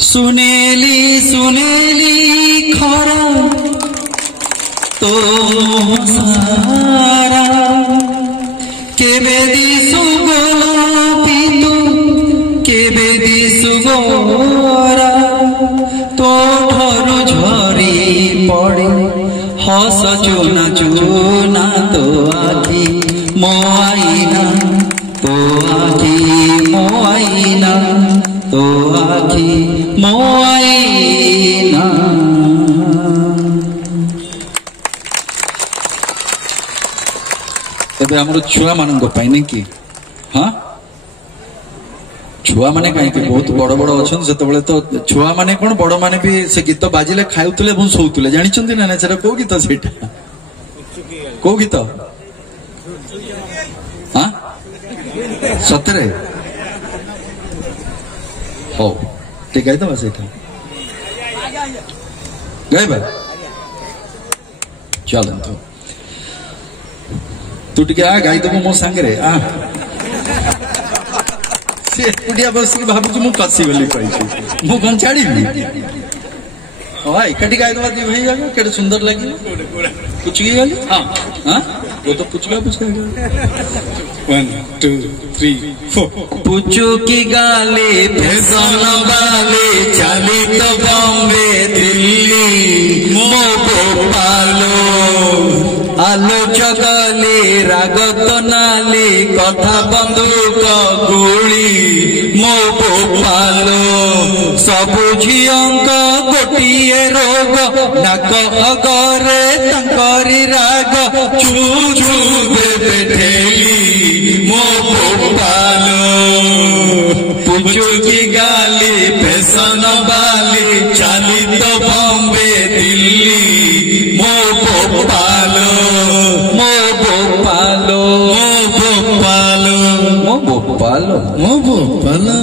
सुनेली सुनेली खरा तो सारा केबे दिसु गोपीतु केबे दिसु गोरा तो ठरु झरी पड़े हस चुना चुना तो आखी मो आईना तो आखी मो आईना तो आखी मो आईना। तबे हमरो छुआ मान नहीं कि हाँ छुआ माने कहीं बहुत बड़ बड़ अच्छा से तो छुआ माने कौन बड़ माने भी से गीत बाजिले खाऊले शोले जानी ना ना कौ गीत से कौ गीत हाँ सतरे हो ठीक है गाइदबा से गाइबा चल तू टे आ गाइदबू मो सांगे आ एकुटिया बस भावुँ मु कसीगली कही मु कौन छाड़ी एकाठी गाइदबा दी भाई जाएगा केटे सुंदर लगे पुचकी गली हाँ हाँ वो तो पुचका पुचका 1 2 3 4 पुचुकी गाली फैशन वाली चाली तो बॉम्बे दिल्ली मो गोपालो आलो चगली रागत नाली कथा बंदूक गुली मो गोपालो सबु झियंक गोटिए रोग नाक अगरे तंकरी राग चू चू बेठेली मो गोपालो पुचुकी गाली फैशन वाली चाली तो बॉम्बे दिल्ली मो गोपालो मो गोपालो मो गोपालो मो गोपालो मो गोपालो।